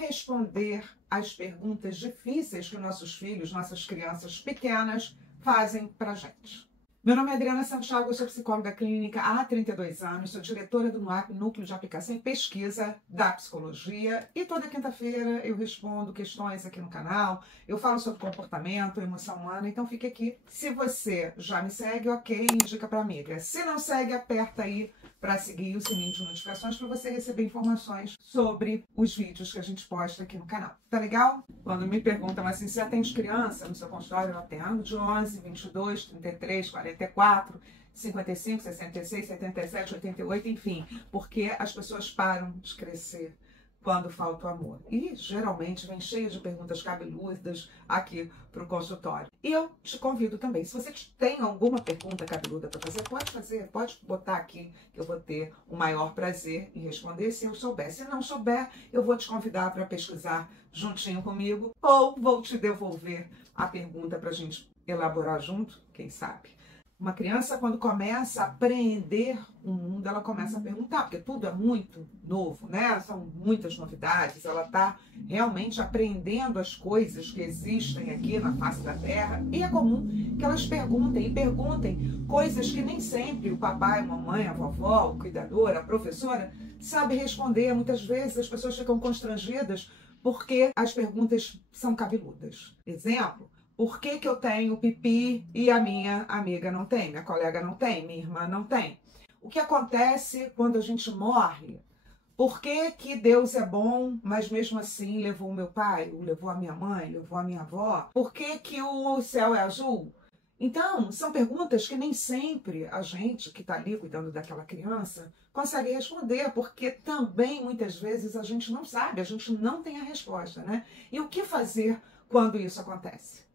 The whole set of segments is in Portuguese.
responder às perguntas difíceis que nossos filhos, nossas crianças pequenas fazem para a gente. Meu nome é Adriana Santiago, eu sou psicóloga clínica há 32 anos, sou diretora do NUAP, Núcleo de Aplicação e Pesquisa da Psicologia, e toda quinta-feira eu respondo questões aqui no canal, eu falo sobre comportamento, emoção humana, então fique aqui. Se você já me segue, ok, indica para amiga. Se não segue, aperta aí para seguir o sininho de notificações para você receber informações sobre os vídeos que a gente posta aqui no canal. Tá legal? Quando me perguntam assim, você atende criança no seu consultório? Eu atendo de 11, 22, 33, 44, 55, 66, 77, 88, enfim. Porque as pessoas param de crescer quando falta o amor. E geralmente vem cheio de perguntas cabeludas aqui para o consultório. E eu te convido também, se você tem alguma pergunta cabeluda para fazer, pode botar aqui, que eu vou ter o maior prazer em responder se eu souber. Se não souber, eu vou te convidar para pesquisar juntinho comigo, ou vou te devolver a pergunta para a gente elaborar junto, quem sabe. Uma criança, quando começa a apreender o mundo, ela começa a perguntar, porque tudo é muito novo, né? São muitas novidades, ela está realmente aprendendo as coisas que existem aqui na face da Terra, e é comum que elas perguntem coisas que nem sempre o papai, a mamãe, a vovó, o cuidador, a professora sabe responder. Muitas vezes as pessoas ficam constrangidas porque as perguntas são cabeludas. Exemplo: por que eu tenho pipi e a minha amiga não tem, minha colega não tem, minha irmã não tem? O que acontece quando a gente morre? Por que Deus é bom, mas mesmo assim levou o meu pai, levou a minha mãe, levou a minha avó? Por que o céu é azul? Então, são perguntas que nem sempre a gente que está ali cuidando daquela criança consegue responder, porque também muitas vezes a gente não sabe, a gente não tem a resposta, né? E o que fazer quando isso acontece?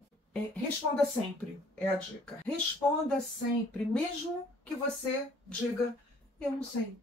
Responda sempre, é a dica. Responda sempre, mesmo que você diga, eu não sei.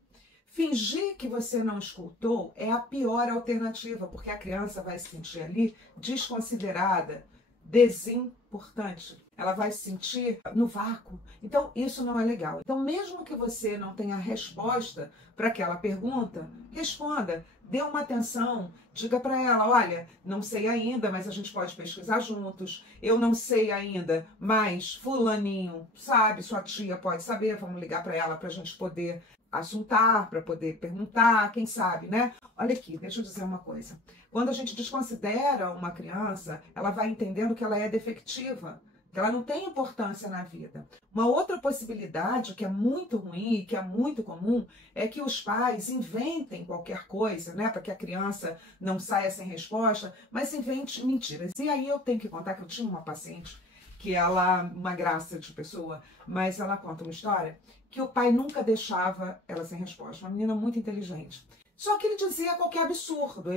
Fingir que você não escutou é a pior alternativa, porque a criança vai se sentir ali desconsiderada, desimportante. Ela vai se sentir no vácuo. Então, isso não é legal. Então, mesmo que você não tenha resposta para aquela pergunta, responda. Dê uma atenção, diga para ela, olha, não sei ainda, mas a gente pode pesquisar juntos. Eu não sei ainda, mas fulaninho sabe, sua tia pode saber, vamos ligar para ela para a gente poder assuntar, para poder perguntar, quem sabe, né? Olha aqui, deixa eu dizer uma coisa. Quando a gente desconsidera uma criança, ela vai entendendo que ela é defectiva, que ela não tem importância na vida. Uma outra possibilidade que é muito ruim e que é muito comum é que os pais inventem qualquer coisa, né, para que a criança não saia sem resposta, mas invente mentiras. E aí eu tenho que contar que eu tinha uma paciente que ela, uma graça de pessoa, mas ela conta uma história que o pai nunca deixava ela sem resposta. Uma menina muito inteligente. Só que ele dizia qualquer absurdo.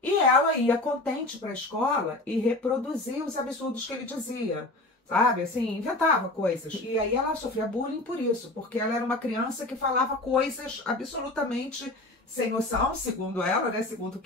E ela ia contente para a escola e reproduzia os absurdos que ele dizia, sabe? Assim, inventava coisas. E aí ela sofria bullying por isso, porque ela era uma criança que falava coisas absolutamente sem noção, segundo ela, né? Segundo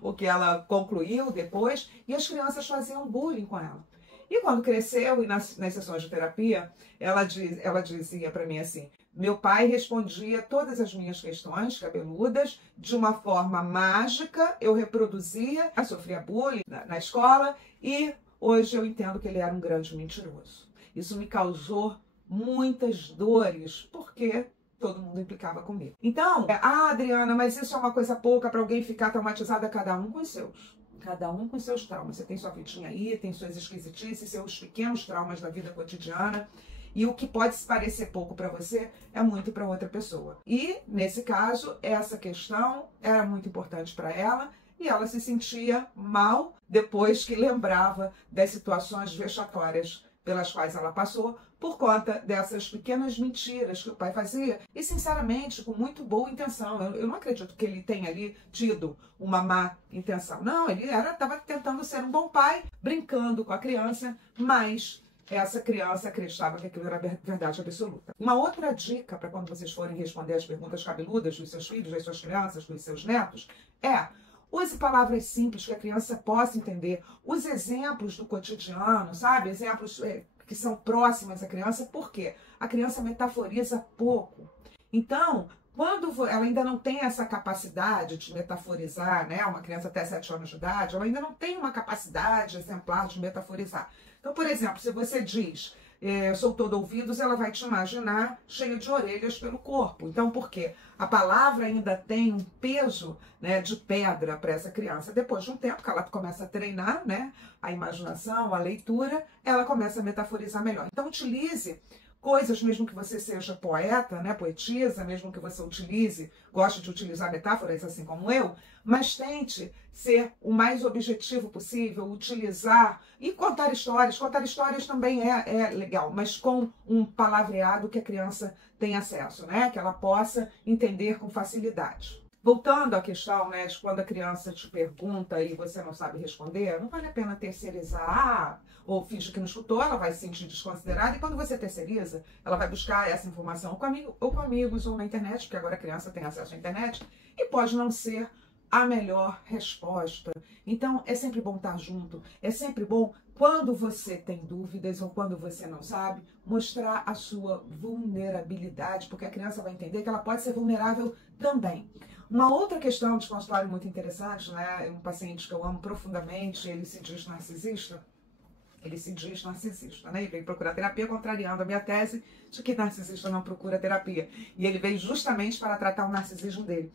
o que ela concluiu depois, e as crianças faziam bullying com ela. E quando cresceu, e nas sessões de terapia, ela dizia para mim assim, meu pai respondia todas as minhas questões cabeludas de uma forma mágica, eu reproduzia, eu sofria bullying na escola, e hoje eu entendo que ele era um grande mentiroso. Isso me causou muitas dores, porque todo mundo implicava comigo. Então, Adriana, mas isso é uma coisa pouca para alguém ficar traumatizada, cada um com os seus. Cada um com seus traumas. Você tem sua vidinha aí, tem suas esquisitices, seus pequenos traumas da vida cotidiana. E o que pode se parecer pouco para você é muito para outra pessoa. E, nesse caso, essa questão era muito importante para ela e ela se sentia mal depois que lembrava das situações vexatórias pelas quais ela passou por conta dessas pequenas mentiras que o pai fazia e, sinceramente, com muito boa intenção. Eu não acredito que ele tenha ali tido uma má intenção. Não, ele estava tentando ser um bom pai, brincando com a criança, mas essa criança acreditava que aquilo era verdade absoluta. Uma outra dica para quando vocês forem responder as perguntas cabeludas dos seus filhos, das suas crianças, dos seus netos, é: use palavras simples que a criança possa entender. Use exemplos do cotidiano, sabe? Exemplos que são próximos à criança, porque a criança metaforiza pouco. Então, Quando ela ainda não tem essa capacidade de metaforizar, né? Uma criança até 7 anos de idade, ela ainda não tem uma capacidade exemplar de metaforizar. Então, por exemplo, se você diz, eu sou todo ouvidos, ela vai te imaginar cheia de orelhas pelo corpo. Então, por quê? A palavra ainda tem um peso, né, de pedra para essa criança. Depois de um tempo que ela começa a treinar, né, a imaginação, a leitura, ela começa a metaforizar melhor. Então, utilize coisas, mesmo que você seja poeta, né, poetisa, mesmo que você goste de utilizar metáforas, assim como eu, mas tente ser o mais objetivo possível, utilizar e contar histórias. Contar histórias também é legal, mas com um palavreado que a criança tem acesso, né, que ela possa entender com facilidade. Voltando à questão, né, de quando a criança te pergunta e você não sabe responder, não vale a pena terceirizar, ou finge que não escutou, ela vai se sentir desconsiderada, e quando você terceiriza, ela vai buscar essa informação ou com amigos ou na internet, porque agora a criança tem acesso à internet, e pode não ser a melhor resposta. Então, é sempre bom estar junto, é sempre bom, quando você tem dúvidas ou quando você não sabe, mostrar a sua vulnerabilidade, porque a criança vai entender que ela pode ser vulnerável também. Uma outra questão de consultório muito interessante, né? Um paciente que eu amo profundamente, ele se diz narcisista, né? E veio procurar terapia, contrariando a minha tese de que narcisista não procura terapia. E ele veio justamente para tratar o narcisismo dele.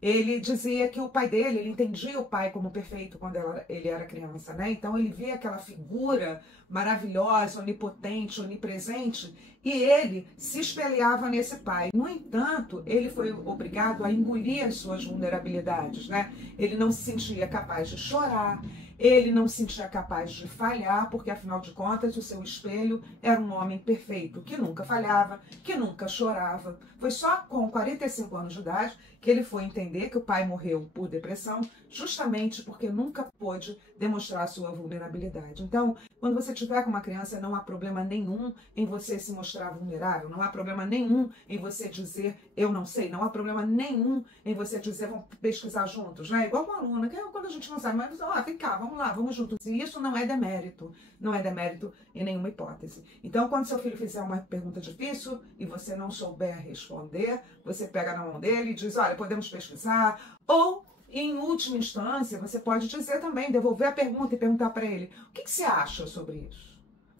Ele dizia que o pai dele, ele entendia o pai como perfeito quando ele era criança, né? Então ele via aquela figura maravilhosa, onipotente, onipresente, e ele se espelhava nesse pai. No entanto, ele foi obrigado a engolir as suas vulnerabilidades, né? Ele não se sentia capaz de chorar, ele não se sentia capaz de falhar, porque afinal de contas o seu espelho era um homem perfeito, que nunca falhava, que nunca chorava. Foi só com 45 anos de idade que ele foi entender que o pai morreu por depressão, justamente porque nunca pôde demonstrar a sua vulnerabilidade. Então, quando você estiver com uma criança, não há problema nenhum em você se mostrar vulnerável, não há problema nenhum em você dizer, eu não sei, não há problema nenhum em você dizer, vamos pesquisar juntos, né? Igual uma aluna, que é quando a gente não sabe, mas, vem cá, vamos lá, vamos juntos. E isso não é demérito, não é demérito em nenhuma hipótese. Então, quando seu filho fizer uma pergunta difícil e você não souber responder, você pega na mão dele e diz, olha, podemos pesquisar, ou em última instância, você pode dizer também, devolver a pergunta e perguntar para ele, o que você acha sobre isso?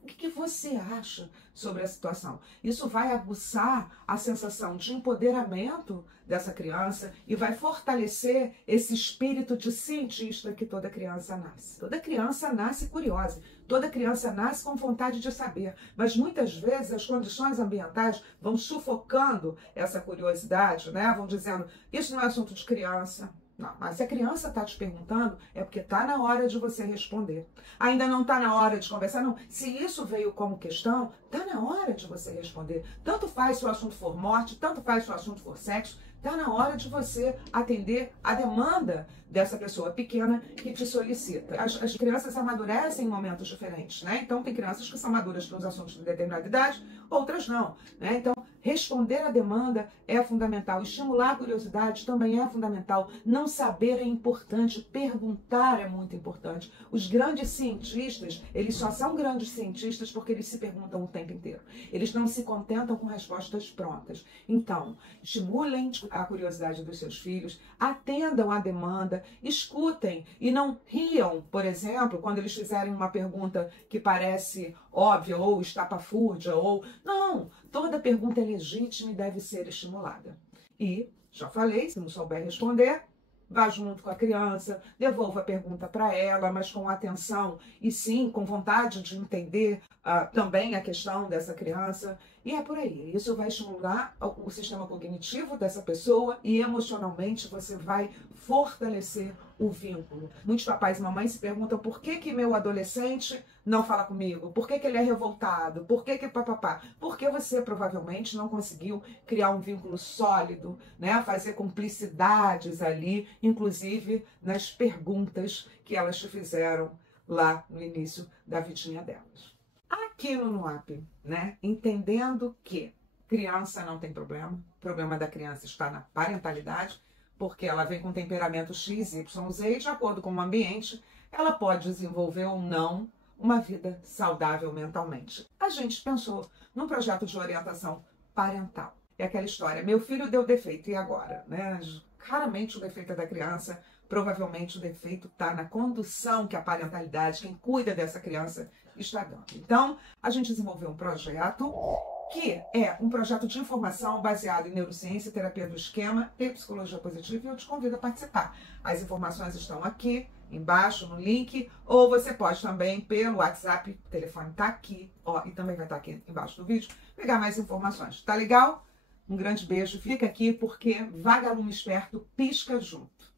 O que você acha sobre a situação? Isso vai aguçar a sensação de empoderamento dessa criança e vai fortalecer esse espírito de cientista que toda criança nasce. Toda criança nasce curiosa, toda criança nasce com vontade de saber, mas muitas vezes as condições ambientais vão sufocando essa curiosidade, né? Vão dizendo, isso não é assunto de criança. Não, mas se a criança está te perguntando, é porque está na hora de você responder. Ainda não está na hora de conversar, não. Se isso veio como questão, está na hora de você responder. Tanto faz se o assunto for morte, tanto faz se o assunto for sexo, está na hora de você atender a demanda dessa pessoa pequena que te solicita. As crianças amadurecem em momentos diferentes, né? Então, tem crianças que são maduras para os assuntos de determinada idade, outras não, né? Então, responder à demanda é fundamental. Estimular a curiosidade também é fundamental. Não saber é importante. Perguntar é muito importante. Os grandes cientistas, eles só são grandes cientistas porque eles se perguntam o tempo inteiro. Eles não se contentam com respostas prontas. Então, estimulem a curiosidade dos seus filhos, atendam à demanda, escutem e não riam, por exemplo, quando eles fizerem uma pergunta que parece óbvia ou estapafúrdia ou... Não! Toda pergunta é legítima e deve ser estimulada. E, já falei, se não souber responder, vá junto com a criança, devolva a pergunta para ela, mas com atenção e sim, com vontade de entender também a questão dessa criança. E é por aí. Isso vai estimular o sistema cognitivo dessa pessoa e emocionalmente você vai fortalecer o vínculo. Muitos papais e mamães se perguntam por que meu adolescente não fala comigo? Por que ele é revoltado? Por que papapá? Porque você provavelmente não conseguiu criar um vínculo sólido, né? Fazer cumplicidades ali, inclusive nas perguntas que elas te fizeram lá no início da vidinha delas. Aqui no NUAP, né? Entendendo que criança não tem problema, o problema da criança está na parentalidade, porque ela vem com temperamento X, Y, Z, e de acordo com o ambiente, ela pode desenvolver ou não uma vida saudável mentalmente. A gente pensou num projeto de orientação parental. é aquela história, meu filho deu defeito, e agora? Né? Raramente o defeito é da criança, provavelmente o defeito está na condução que a parentalidade, quem cuida dessa criança, está dando. Então, a gente desenvolveu um projeto que é um projeto de informação baseado em neurociência, terapia do esquema e psicologia positiva, e eu te convido a participar. As informações estão aqui embaixo no link, ou você pode também pelo WhatsApp, o telefone está aqui, ó, e também vai estar aqui embaixo do vídeo, pegar mais informações. Tá legal? Um grande beijo, fica aqui porque vagalume esperto pisca junto.